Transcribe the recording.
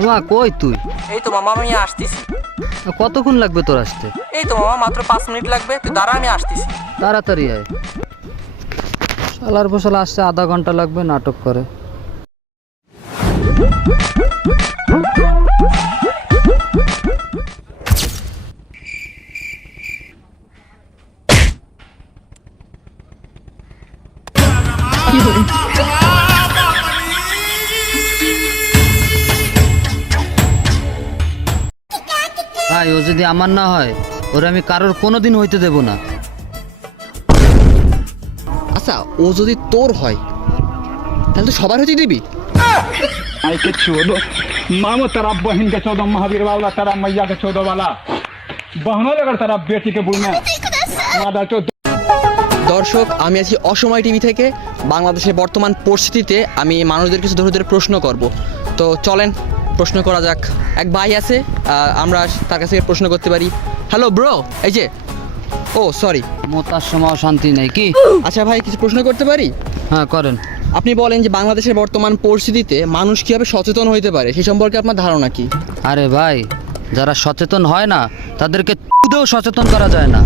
মামা কই তুই? এই তো মামা আমি আসতেছি। কতক্ষণ লাগবে তোর আসতে? এই তো মামা মাত্র 5 মিনিট লাগবে, তুই দাঁড়া আমি আসতেছি। তাড়াতাড়ি আয়। শালার ফসলা আসছে আধা ঘন্টা লাগবে, নাটক করে। ভাই ও যদি আমার না হয় ওরে আমি কারোর কোনোদিন হইতে দেব না। আচ্ছা ও যদি তোর হয় তাহলে তো সবার হতে দিবি। आई के चौदह मामो तेरा बहन के 14 महावीर वाला तेरा मैया के 14 वाला बहनों अगर तेरा बेटी के बुढ़ में मादा चौदह। দর্শক, আমি আছি অসময় টিভি থেকে। বাংলাদেশের বর্তমান পরিস্থিতিতে আমি মানুষদের কিছু ধরে ধরে প্রশ্ন করব। তো চলেন প্রশ্ন করা যাক। এক ভাই আছে, আমরা তার কাছ থেকে প্রশ্ন করতে পারি। হ্যালো ব্রো, এই যে ও সরি। মোতার সময় শান্তি নেই কি? আচ্ছা ভাই, কিছু প্রশ্ন করতে পারি? হ্যাঁ করেন। আপনি বলেন যে বাংলাদেশের বর্তমান পরিস্থিতিতে মানুষ কীভাবে সচেতন হইতে পারে, সেই সম্পর্কে আপনার ধারণা কি? আরে ভাই, যারা সচেতন হয় না তাদেরকে দেও সচেতন করা যায় না।